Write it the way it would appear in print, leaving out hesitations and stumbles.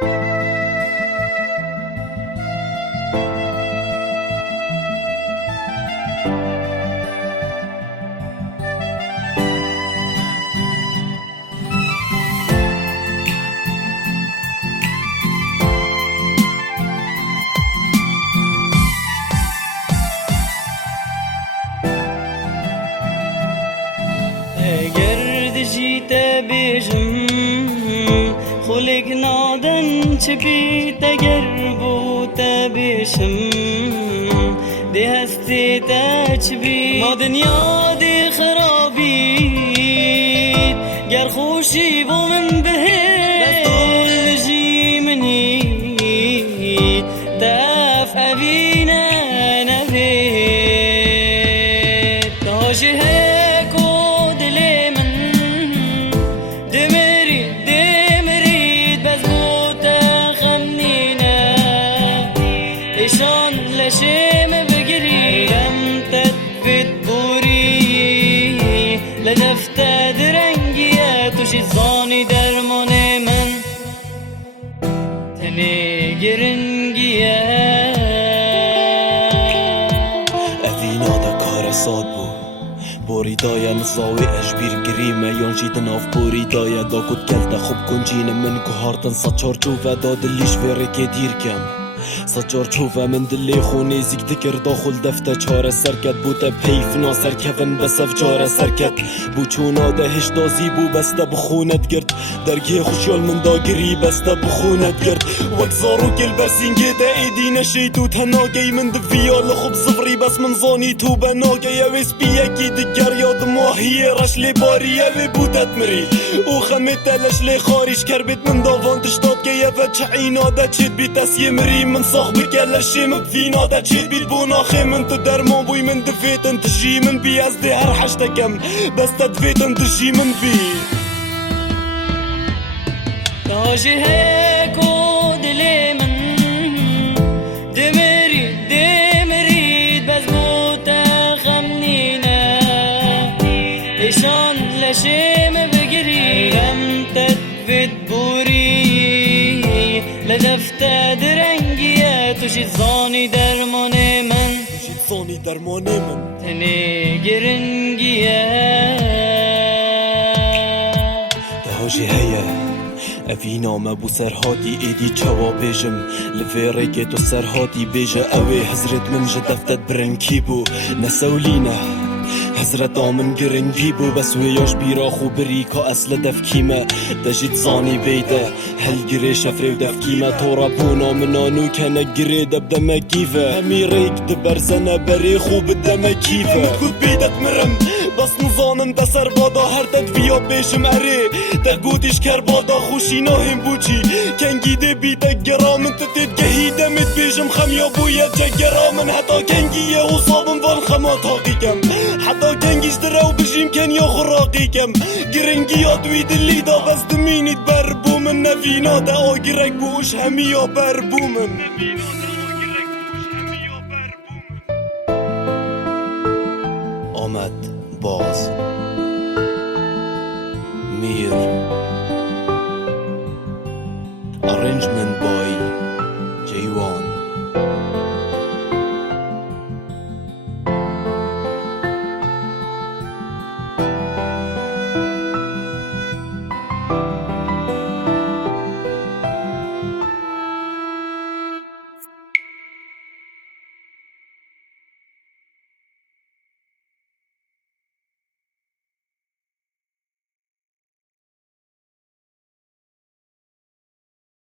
اگر دجیت بیجم خلق نادن چبی تگر بوت بیشم دی هستی تچبی ما دنیا دی خرابید گر خوشی بو من بهید دستول جی منی تف ابینا نبید تاجه شان لشيم بقري لم تدفت بوري لجفت درنجيات وشي الظاني درموني من تني جرنجيات أذينا دا كار صاد بوري دايا نزاوي أجبير قريمة يونجي دناف بوري دايا دا كود كالتا خوب كونجينا من كهارتن ساتشار جوفا دا دليش فيريكي دير كام سجار چوفه من دلی خونی زیگ دکر داخل دفته چاره سرکت بوده پیف ناسر کفن بسف جاره سرکت بو چونا ده هشتازی بو بسته بخونت گرد درگی خوشیال من داگری بسته بخونت گرد وک زارو گل برسینگه ده ایدی نشیدو تناگی من دفیال خوب زفری بس من زانی تو بناگی اویس بیکی دگر یاد ماهیه رش لی باری اوی بودت مری او خمت دلش لی خاریش کربت من داوان تشتاد که یفت چعینا ده چید بیت اسیه مری من صاحبي قال شيم فينا دا تشيد بيت بونا خيم انت درمون بوي من دفيت انت جي من بي ازدي هر حشتكم بس تدفيت انت جي من بي تاجي هيك ودلي من دمريد بس موتا خمنينا إشان لشيم بقري لم تدفت بوري لدفت درنجيات وشي الظاني درموني من تني جرنجيات تهاجي هيا أفينا ما بو سرهاتي ايدي چوا بيجم لفيريكي تو سرهاتي بيجا اوي حزرت من جدفتت برنكي بو نسولينا حزرت آمن گرنگی بو بس ویاش بیراخو بریکا اصل دفکیمه دجید زانی بیده هل گره شفره و دفکیمه تورا بونا منانو کنه گره دب دمکیفه همی ریک دبرزنه بری خوب دمکیفه کود بیدت مرم بس نزانم ده سر بادا هر تدویا بیشم اره ده گودش کر بادا خوشینا هم بوچی کنگی ده بیده گرامن تتید گهی دمت بیشم خمیا بوید جه گرامن حتا کنگیه و صابم وان خمات حقیقم حتا کنگیش درو بجیم کن یا خراقیکم گرنگیات وید لی دا بس دمینید بر بومن نوینا ده آگرک بوش همیا بر بومن آمد باز میر